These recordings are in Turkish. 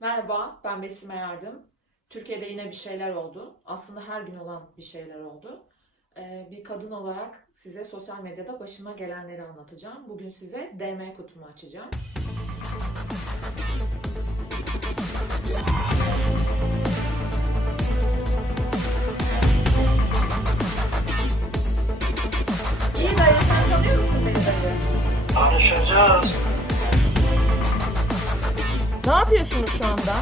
Merhaba, ben Besime Yardım. Türkiye'de yine bir şeyler oldu. Aslında her gün olan bir şeyler oldu. Ee, bir kadın olarak size sosyal medyada başıma gelenleri anlatacağım. Bugün size DM kutumu açacağım. Ne yapıyorsunuz şu anda?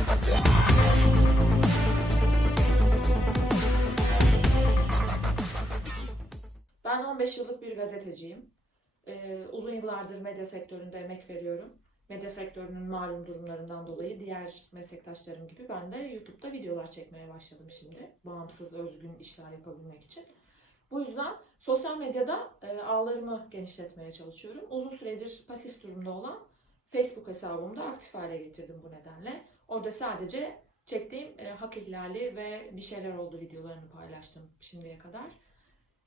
Ben 15 yıllık bir gazeteciyim. Ee, uzun yıllardır medya sektöründe emek veriyorum. Medya sektörünün malum durumlarından dolayı diğer meslektaşlarım gibi ben de YouTube'da videolar çekmeye başladım şimdi. Bağımsız, özgün işler yapabilmek için. Bu yüzden sosyal medyada e, ağlarımı genişletmeye çalışıyorum. Uzun süredir pasif durumda olan Facebook hesabımı da aktif hale getirdim bu nedenle. Orada sadece çektiğim e, hak ihlali ve bir şeyler oldu videolarını paylaştım şimdiye kadar.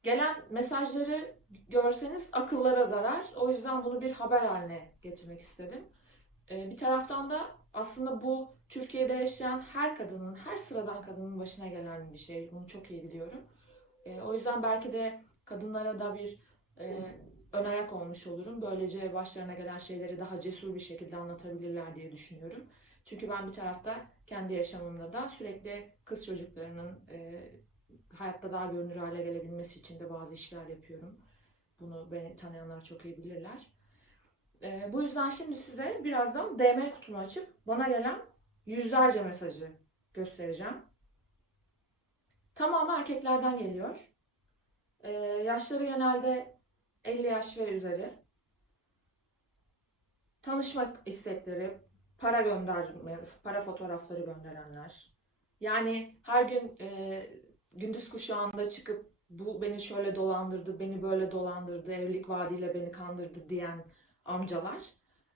Gelen mesajları görseniz akıllara zarar. O yüzden bunu bir haber haline getirmek istedim. E, bir taraftan da aslında bu Türkiye'de yaşayan her kadının, her sıradan kadının başına gelen bir şey. Bunu çok iyi biliyorum. E, o yüzden belki de kadınlara da bir e, ön ayak olmuş olurum. Böylece başlarına gelen şeyleri daha cesur bir şekilde anlatabilirler diye düşünüyorum. Çünkü ben bir tarafta kendi yaşamımda da sürekli kız çocuklarının e, hayatta daha görünür hale gelebilmesi için de bazı işler yapıyorum. Bunu beni tanıyanlar çok iyi bilirler. E, bu yüzden şimdi size birazdan DM kutumu açıp bana gelen yüzlerce mesajı göstereceğim. Tamamı erkeklerden geliyor. E, yaşları genelde 50 yaş ve üzeri. Tanışmak istekleri, para gönderme, para fotoğrafları gönderenler. Yani her gün e, gündüz kuşağında çıkıp bu beni şöyle dolandırdı, beni böyle dolandırdı, evlilik vaadiyle beni kandırdı diyen amcalar.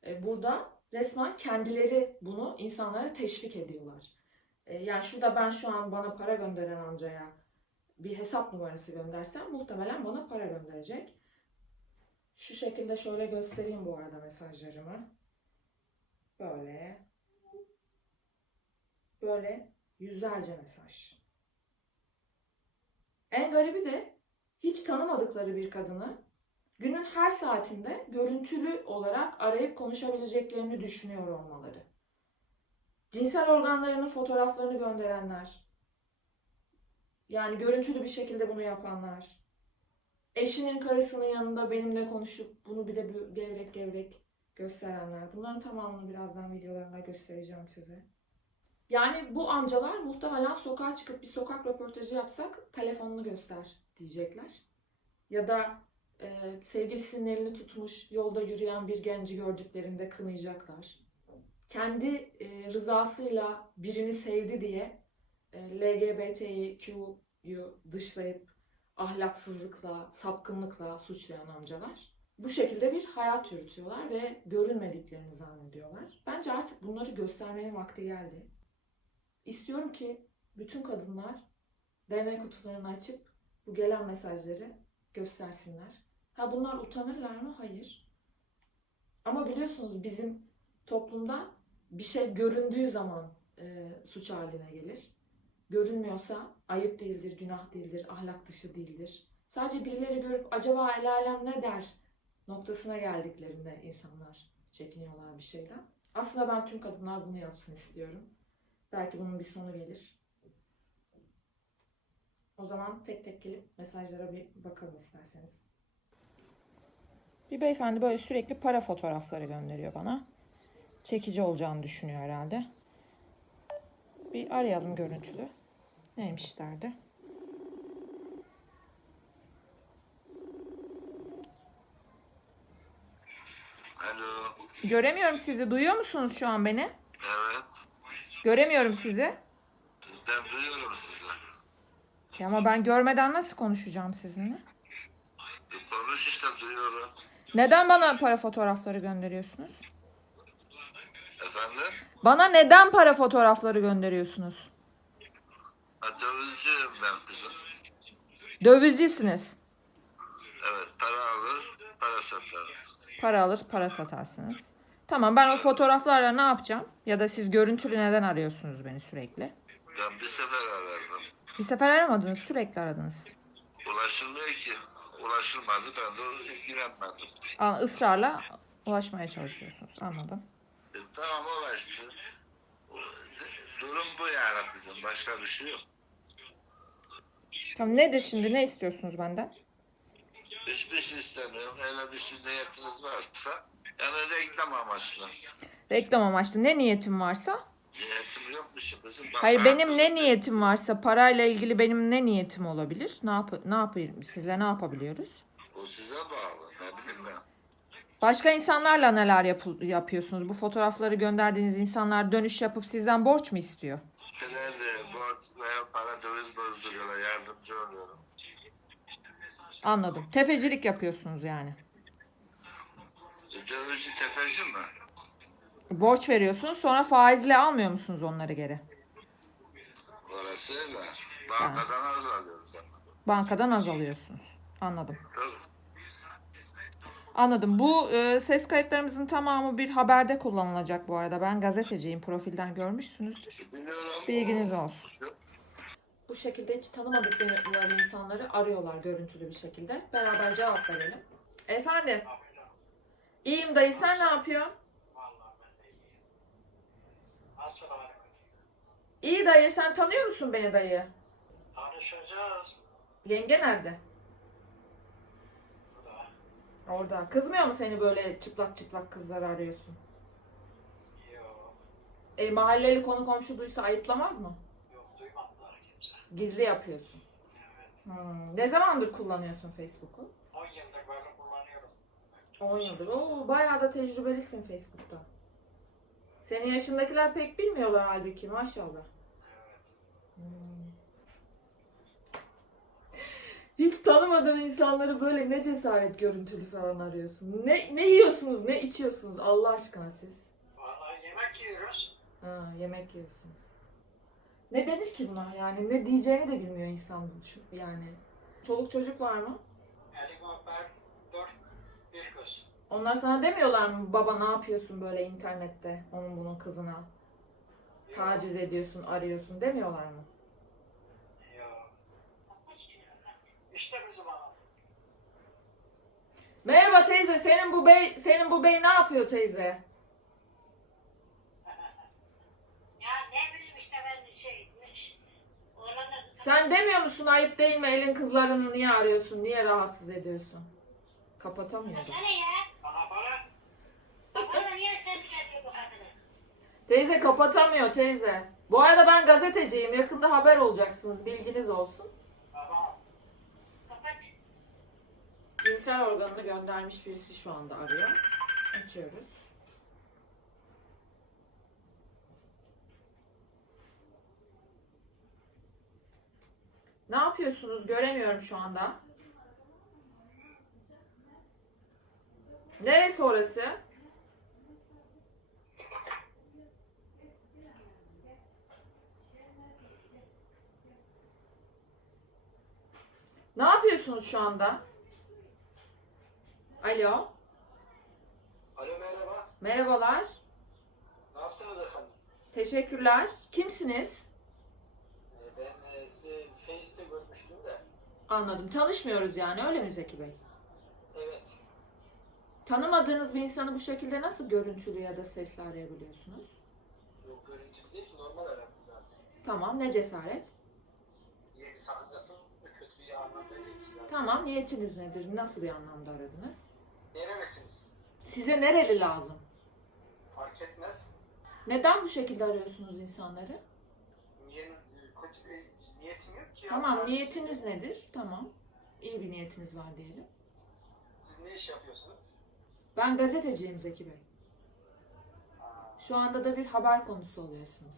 E, burada resmen kendileri bunu insanlara teşvik ediyorlar. E, yani şurada ben şu an bana para gönderen amcaya bir hesap numarası göndersem muhtemelen bana para gönderecek. Şu şekilde şöyle göstereyim bu arada mesajlarımı. Böyle. Böyle yüzlerce mesaj. En garibi de hiç tanımadıkları bir kadını günün her saatinde görüntülü olarak arayıp konuşabileceklerini düşünüyor olmaları. Cinsel organlarının fotoğraflarını gönderenler. Yani görüntülü bir şekilde bunu yapanlar eşinin karısının yanında benimle konuşup bunu bir de gevrek gevrek gösterenler. Bunların tamamını birazdan videolarında göstereceğim size. Yani bu amcalar muhtemelen sokağa çıkıp bir sokak röportajı yapsak telefonunu göster diyecekler. Ya da e, sevgilisinin elini tutmuş yolda yürüyen bir genci gördüklerinde kınayacaklar. Kendi e, rızasıyla birini sevdi diye e, LGBTQ'yu dışlayıp ahlaksızlıkla, sapkınlıkla suçlayan amcalar bu şekilde bir hayat yürütüyorlar ve görünmediklerini zannediyorlar. Bence artık bunları göstermenin vakti geldi. İstiyorum ki bütün kadınlar DM kutularını açıp bu gelen mesajları göstersinler. Ha bunlar utanırlar mı? Hayır. Ama biliyorsunuz bizim toplumda bir şey göründüğü zaman e, suç haline gelir görünmüyorsa ayıp değildir, günah değildir, ahlak dışı değildir. Sadece birileri görüp acaba el alem ne der noktasına geldiklerinde insanlar çekiniyorlar bir şeyden. Aslında ben tüm kadınlar bunu yapsın istiyorum. Belki bunun bir sonu gelir. O zaman tek tek gelip mesajlara bir bakalım isterseniz. Bir beyefendi böyle sürekli para fotoğrafları gönderiyor bana. Çekici olacağını düşünüyor herhalde. Bir arayalım görüntülü. Neymiş derdi. Alo. Göremiyorum sizi. Duyuyor musunuz şu an beni? Evet. Göremiyorum sizi. Ben duyuyorum sizi. Ya ama ben görmeden nasıl konuşacağım sizinle? E, konuş işte duyuyorum. Neden bana para fotoğrafları gönderiyorsunuz? Efendim? Bana neden para fotoğrafları gönderiyorsunuz? Ha, dövizciyim ben kızım. Dövizcisiniz. Evet para alır, para satarım. Para alır, para satarsınız. Tamam ben o fotoğraflarla ne yapacağım? Ya da siz görüntülü neden arıyorsunuz beni sürekli? Ben bir sefer aradım. Bir sefer aramadınız sürekli aradınız. Ulaşılmıyor ki. Ulaşılmadı ben de ilgilenmedim. Aa, ısrarla ulaşmaya çalışıyorsunuz. Anladım. E, tamam ulaştı. Durum bu yani bizim. Başka bir şey yok. Tamam nedir şimdi ne istiyorsunuz benden? Hiçbir şey istemiyorum. Hele bir şey niyetiniz varsa yani reklam amaçlı. Reklam amaçlı ne niyetim varsa? Niyetim yok bir şey kızım. Bak, Hayır benim ne niyetim varsa parayla ilgili benim ne niyetim olabilir? Ne yap ne yapayım? Sizle ne yapabiliyoruz? O size bağlı. Ne bileyim ben. Başka insanlarla neler yapı- yapıyorsunuz? Bu fotoğrafları gönderdiğiniz insanlar dönüş yapıp sizden borç mu istiyor? Veya para döviz bozduruyorlar. Yardımcı oluyorum. Anladım. Tefecilik yapıyorsunuz yani. Dövizci tefeci mi? Borç veriyorsunuz sonra faizle almıyor musunuz onları geri? Orası öyle. Bankadan az alıyoruz. Bankadan az alıyorsunuz. Anladım. Tabii. Anladım. Bu e, ses kayıtlarımızın tamamı bir haberde kullanılacak bu arada. Ben gazeteciyim. Profilden görmüşsünüzdür. Biliyorum. Bilginiz olsun. Bu şekilde hiç tanımadıkları insanları arıyorlar görüntülü bir şekilde. Beraber cevap verelim. Efendim. İyiyim dayı sen ne yapıyorsun? İyi dayı sen tanıyor musun beni dayı? Tanışacağız. Yenge nerede? Orada. Kızmıyor mu seni böyle çıplak çıplak kızları arıyorsun? Yok, E mahalleli konu komşu duysa ayıplamaz mı? yok duymadılar kimse. Gizli yapıyorsun. Hmm. Ne zamandır kullanıyorsun Facebook'u? 10 yıldır böyle kullanıyorum. 10 yıldır. Oo, bayağı da tecrübelisin Facebook'ta. Senin yaşındakiler pek bilmiyorlar halbuki maşallah. Hmm. Hiç tanımadığın insanları böyle ne cesaret görüntülü falan arıyorsun. Ne, ne yiyorsunuz, ne içiyorsunuz Allah aşkına siz? Vallahi yemek yiyoruz. Ha, yemek yiyorsunuz. Ne denir ki buna yani? Ne diyeceğini de bilmiyor insan şu- yani. Çoluk çocuk var mı? Elim öper, dört, bir kız. Onlar sana demiyorlar mı baba ne yapıyorsun böyle internette onun bunun kızına taciz ediyorsun arıyorsun demiyorlar mı? Yok. İşte bizim adam. Merhaba teyze senin bu bey senin bu bey ne yapıyor teyze? Ya ne bileyim işte ben şey, oğlanlar Sen demiyor musun ayıp değil mi elin kızlarını niye arıyorsun niye rahatsız ediyorsun? Kapatamıyordum. Sana ya, Bana bana bana niye sen çıkartıyor bu kadını? Teyze kapatamıyor teyze. Bu arada ben gazeteciyim yakında haber olacaksınız bilginiz olsun. baba Kapat. Cinsel organını göndermiş birisi şu anda arıyor. Açıyoruz. Ne yapıyorsunuz? Göremiyorum şu anda. Neresi orası? Ne yapıyorsunuz şu anda? Alo. Alo merhaba. Merhabalar. Nasılsınız efendim? Teşekkürler. Kimsiniz? Ee, Ben e, sizi Face'te görmüştüm de. Anladım. Tanışmıyoruz yani öyle mi Zeki Bey? Evet. Tanımadığınız bir insanı bu şekilde nasıl görüntülü ya da sesli arayabiliyorsunuz? Yok görüntülü değil ki normal aradım zaten. Tamam ne cesaret. İyi bir sakıncası mı? kötü bir anlamda değil ki zaten. Tamam niyetiniz nedir? Nasıl bir anlamda aradınız? Nerelisiniz? Size nereli lazım? Fark etmez. Neden bu şekilde arıyorsunuz insanları? Niye, e, kötü bir niyetim yok ki. ya. Tamam Sadece- niyetiniz nedir? Tamam. İyi bir niyetiniz var diyelim. Siz ne iş yapıyorsunuz? Ben gazeteciyim Zeki Bey. Şu anda da bir haber konusu oluyorsunuz.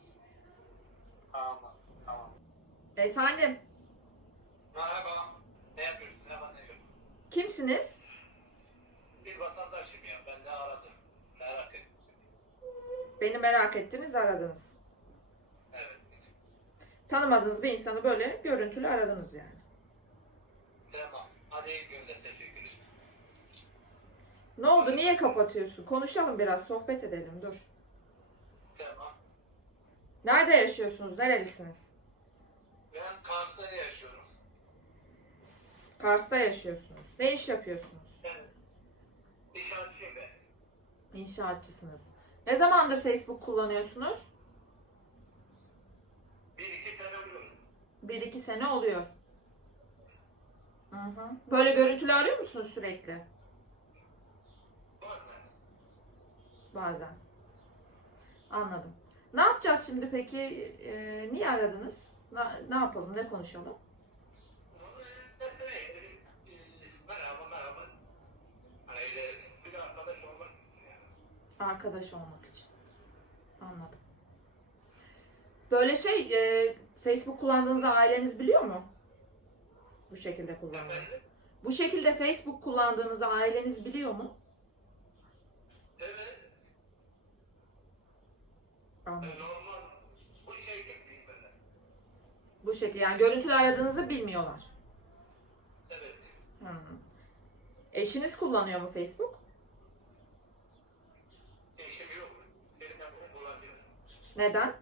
tamam, tamam. Efendim Merhaba. Ne yapıyorsun? Ne var ne yok? kimsiniz? Bir vatandaşım ya. Ben de aradım. Merak ettim seni. Beni merak ettiniz aradınız. Evet. Tanımadığınız bir insanı böyle görüntülü aradınız yani. Tamam. Hadi iyi günler. Teşekkür ederim. Ne oldu? Niye kapatıyorsun? Konuşalım biraz, sohbet edelim. Dur. Tamam. Nerede yaşıyorsunuz? Nerelisiniz? Ben Kars'ta yaşıyorum. Kars'ta yaşıyorsunuz. Ne iş yapıyorsunuz? İnşaatçıyım ben. İnşaatçısınız. Ne zamandır Facebook kullanıyorsunuz? Bir iki sene oluyor. Bir iki sene oluyor. Hı hı. Böyle görüntülü arıyor musunuz sürekli? Bazen. Bazen. Anladım. Ne yapacağız şimdi peki? Ee, niye aradınız? Na- ne yapalım? Ne konuşalım? Mesela e, merhaba merhaba. Hani öyle bir arkadaş olmak için yani. Arkadaş olmak için. Anladım. Böyle şey, e, Facebook kullandığınızı aileniz biliyor mu? Bu şekilde kullandığınızı. Efendim? Bu şekilde Facebook kullandığınızı aileniz biliyor mu? Evet. Anladım. e, Normal. Bu böyle. Bu şekilde yani görüntülü aradığınızı bilmiyorlar. Evet. Hı. Eşiniz kullanıyor mu Facebook? Eşim yok. Benim yapımı kullanıyor. Neden?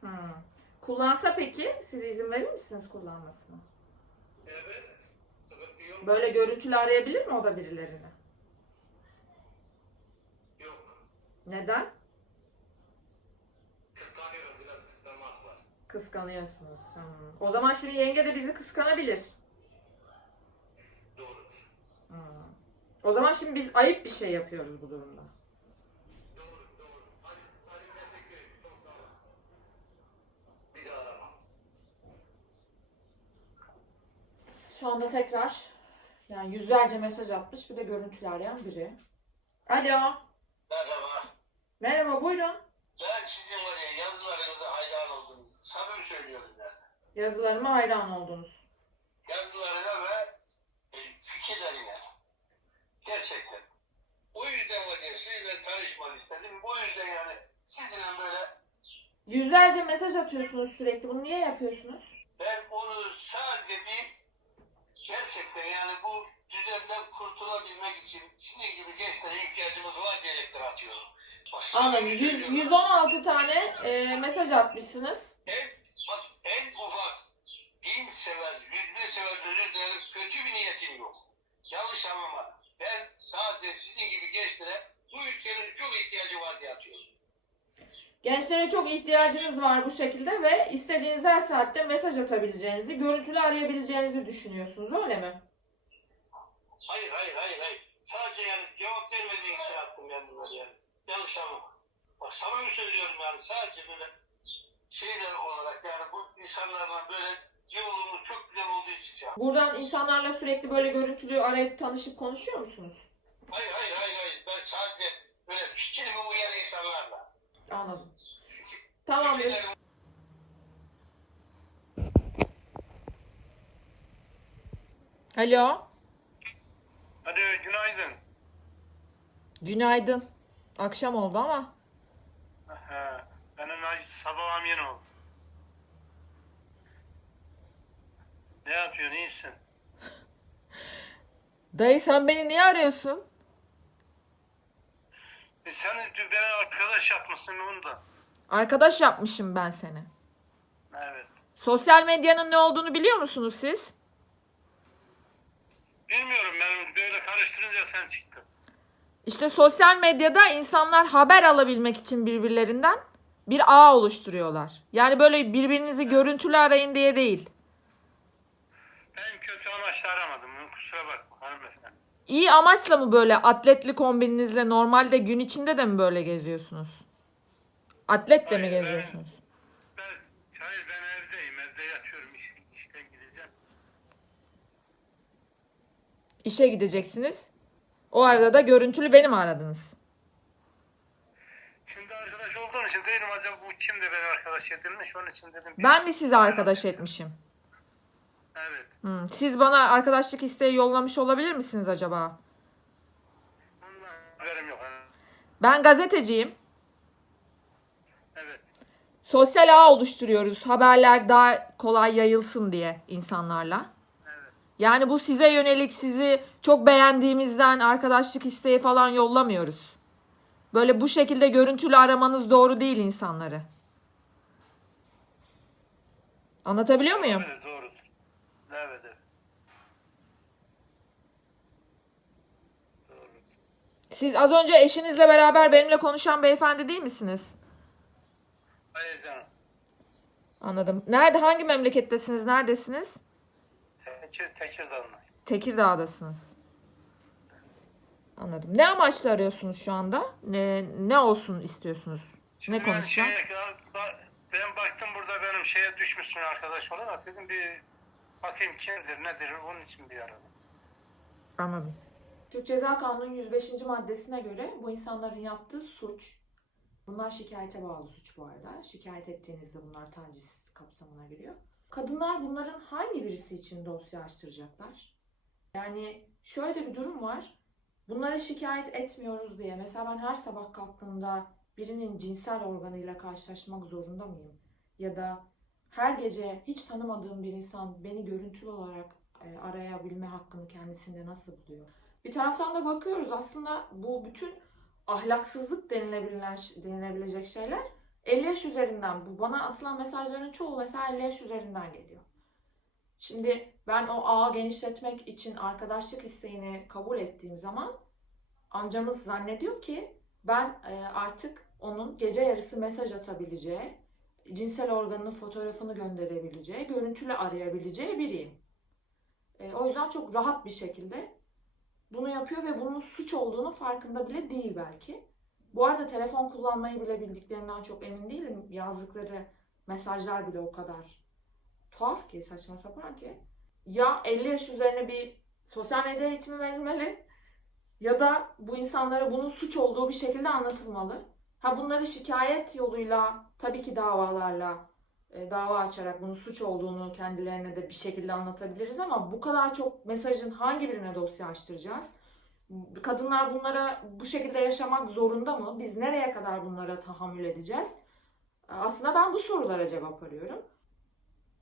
Hı. Kullansa peki siz izin verir misiniz kullanmasına? Evet. Böyle görüntülü arayabilir mi o da birilerini? Yok. Neden? Kıskanıyorum. Biraz kıskanmak var. Kıskanıyorsunuz. Hı. O zaman şimdi yenge de bizi kıskanabilir. Doğrudur. Hı. O zaman şimdi biz ayıp bir şey yapıyoruz bu durumda. Şu anda tekrar yani yüzlerce mesaj atmış bir de görüntülü arayan biri. Alo. Merhaba. Merhaba buyurun. Ben sizin var ya yazılarınıza hayran oldum. Samimi söylüyorum yani. Yazılarıma hayran oldunuz. Yazılarına ve e, fikirlerine. Gerçekten. O yüzden var ya sizinle tanışmak istedim. O yüzden yani sizinle böyle Yüzlerce mesaj atıyorsunuz sürekli. Bunu niye yapıyorsunuz? ben onu sadece bir gerçekten yani bu düzenden kurtulabilmek için sizin gibi gençlere ihtiyacımız var diyerekten atıyorum. Bak, Anladım. samimi Yüz- söylüyorum. 116 tane e, mesaj atmışsınız. En, bak en ufak din sever, yüzme sever, özür dilerim kötü bir niyetim yok. Yanlış anlama. Ben sadece sizin gibi gençlere bu ülkenin çok ihtiyacı var diye atıyorum. Gençlere çok ihtiyacınız var bu şekilde ve istediğiniz her saatte mesaj atabileceğinizi, görüntülü arayabileceğinizi düşünüyorsunuz öyle mi? Hayır hayır hayır hayır. Sadece yani cevap vermediğin için attım ben bunları yani. Yanlış anlama. Bak samimi söylüyorum yani sadece böyle şeyler olarak yani bu insanlarla böyle yolumuz çok güzel olduğu için şey yaptım. Buradan insanlarla sürekli böyle görüntülü arayıp tanışıp konuşuyor musunuz? Hayır hayır hayır hayır. Ben sadece böyle fikrime uyan insanlarla. Anladım. Tamamdır. Alo. Hadi günaydın. Günaydın. Akşam oldu ama. He, benim sabahım yeni oldu. Ne yapıyorsun iyisin? Dayı sen beni niye arıyorsun? E sen beni arkadaş yapmışsın onu da. Arkadaş yapmışım ben seni. Evet. Sosyal medyanın ne olduğunu biliyor musunuz siz? Bilmiyorum ben böyle karıştırınca sen çıktın. İşte sosyal medyada insanlar haber alabilmek için birbirlerinden bir ağ oluşturuyorlar. Yani böyle birbirinizi görüntülü arayın diye değil. Ben kötü amaçla aramadım. Kusura bakma hanımefendi. İyi amaçla mı böyle atletli kombininizle normalde gün içinde de mi böyle geziyorsunuz? Atletle mi Hayır, ben- geziyorsunuz? Ben, hayır ben evdeyim. Evde yatıyorum. İş, işten gideceğim. İşe gideceksiniz. O arada da görüntülü beni mi aradınız? Şimdi arkadaş olduğum için değilim acaba bu kim de beni arkadaş edilmiş onun için dedim. Ben mi sizi arkadaş etmişim? Evet. Hmm, Siz bana arkadaşlık isteği yollamış olabilir misiniz acaba? Haberim yok. Ben gazeteciyim. Evet. sosyal ağ oluşturuyoruz. Haberler daha kolay yayılsın diye insanlarla. Yani bu size yönelik sizi çok beğendiğimizden arkadaşlık isteği falan yollamıyoruz. Böyle bu şekilde görüntülü aramanız doğru değil insanları. Anlatabiliyor muyum? Evet, evet. Doğru. Siz az önce eşinizle beraber benimle konuşan beyefendi değil misiniz? Hayır canım. Anladım. Nerede, hangi memlekettesiniz, neredesiniz? Tekir, Tekirdağ'ın. Tekirdağ'dasınız. Anladım. Ne amaçla arıyorsunuz şu anda? Ne, ne olsun istiyorsunuz? Ne Ben konuşacağız? ba- ben baktım burada benim şeye düşmüşsün arkadaş olarak. Dedim bir bakayım kimdir, nedir, onun için bir aradım. Anladım. Türk Ceza Kanunu 105. maddesine göre bu insanların yaptığı suç, bunlar şikayete bağlı suç bu arada. Şikayet ettiğinizde bunlar taciz kapsamına giriyor. Kadınlar bunların hangi birisi için dosya açtıracaklar? Yani şöyle bir durum var. Bunlara şikayet etmiyoruz diye. Mesela ben her sabah kalktığımda birinin cinsel organıyla karşılaşmak zorunda mıyım? Ya da her gece hiç tanımadığım bir insan beni görüntülü olarak e, arayabilme hakkını kendisinde nasıl buluyor? Bir taraftan da bakıyoruz aslında bu bütün ahlaksızlık denilebilen, denilebilecek şeyler 50 yaş üzerinden. Bu bana atılan mesajların çoğu mesela 50 yaş üzerinden geliyor. Şimdi ben o ağı genişletmek için arkadaşlık isteğini kabul ettiğim zaman amcamız zannediyor ki ben e, artık onun gece yarısı mesaj atabileceği, cinsel organının fotoğrafını gönderebileceği, görüntülü arayabileceği biriyim. E, o yüzden çok rahat bir şekilde bunu yapıyor ve bunun suç olduğunu farkında bile değil belki. Bu arada telefon kullanmayı bile bildiklerinden çok emin değilim. Yazdıkları mesajlar bile o kadar tuhaf ki, saçma sapan ki. Ya 50 yaş üzerine bir sosyal medya eğitimi verilmeli ya da bu insanlara bunun suç olduğu bir şekilde anlatılmalı. Ha bunları şikayet yoluyla, tabii ki davalarla, dava açarak bunun suç olduğunu kendilerine de bir şekilde anlatabiliriz ama bu kadar çok mesajın hangi birine dosya açtıracağız? Kadınlar bunlara bu şekilde yaşamak zorunda mı? Biz nereye kadar bunlara tahammül edeceğiz? E, Aslında ben bu sorulara cevap arıyorum.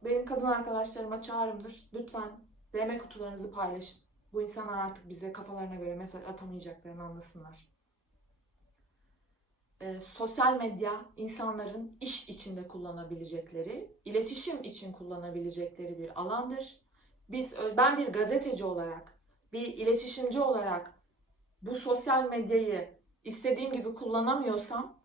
Benim kadın arkadaşlarıma çağrımdır. Lütfen DM kutularınızı paylaşın. Bu insanlar artık bize kafalarına göre mesaj atamayacaklarını anlasınlar. Ee, sosyal medya insanların iş içinde kullanabilecekleri, iletişim için kullanabilecekleri bir alandır. Biz ben bir gazeteci olarak, bir iletişimci olarak bu sosyal medyayı istediğim gibi kullanamıyorsam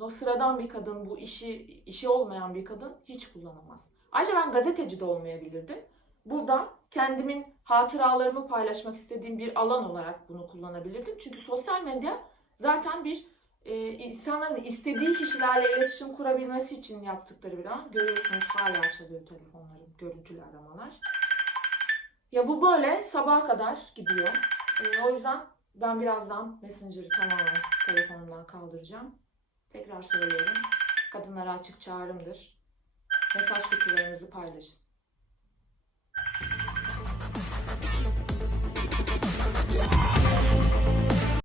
o sıradan bir kadın, bu işi işi olmayan bir kadın hiç kullanamaz. Ayrıca ben gazeteci de olmayabilirdim. Burada kendimin hatıralarımı paylaşmak istediğim bir alan olarak bunu kullanabilirdim. Çünkü sosyal medya zaten bir e, insanların istediği kişilerle iletişim kurabilmesi için yaptıkları bir alan. Görüyorsunuz hala çalıyor telefonların görüntülü aramalar. Ya bu böyle sabaha kadar gidiyor. E, o yüzden ben birazdan Messenger'ı tamamen telefonumdan kaldıracağım. Tekrar söylüyorum. Kadınlara açık çağrımdır. Mesaj kutularınızı paylaşın.